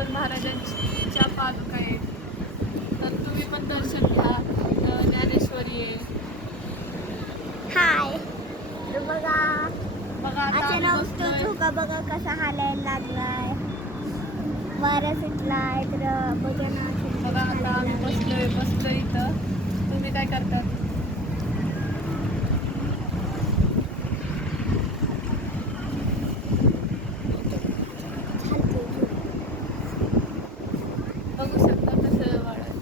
ज्ञानेश्वर महाराजांच्या पादुका आहेत. तर तुम्ही पण दर्शन घ्या. ज्ञानेश्वरी आहे. हाय बघा बघा आता आम्ही अचानक तो बसलोय. झोका बघा कसा हालायला लागलाय. वारा सुटलाय तर बघा ना बघा आता आम्ही बसलोय इथं. तुम्ही काय करता? बघू शकता कसं वाढत.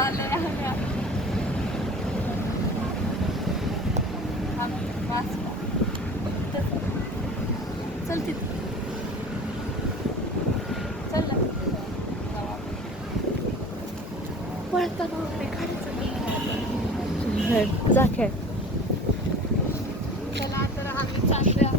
आल्या चल तिथं चल ना. पळताना जा खेळ. चला तर आम्ही चाललोय आता.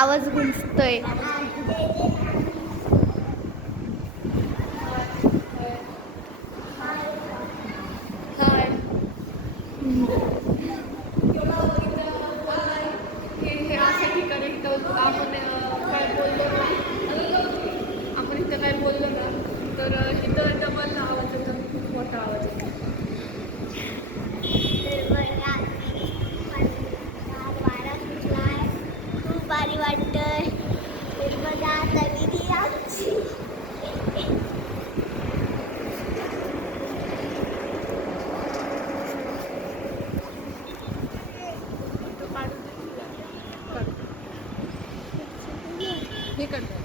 आवाज गुंजतोय. हाय. हे असं ठिकाण इथं आपण काय बोललो ना, आपण इथं काय बोललो ना तर इथं डबल आवाज येतो, खूप मोठा आवाज येतो. वारा सुटलाय, खूप भारी वाटतंय. तर बघा तरी आमची हे करतो.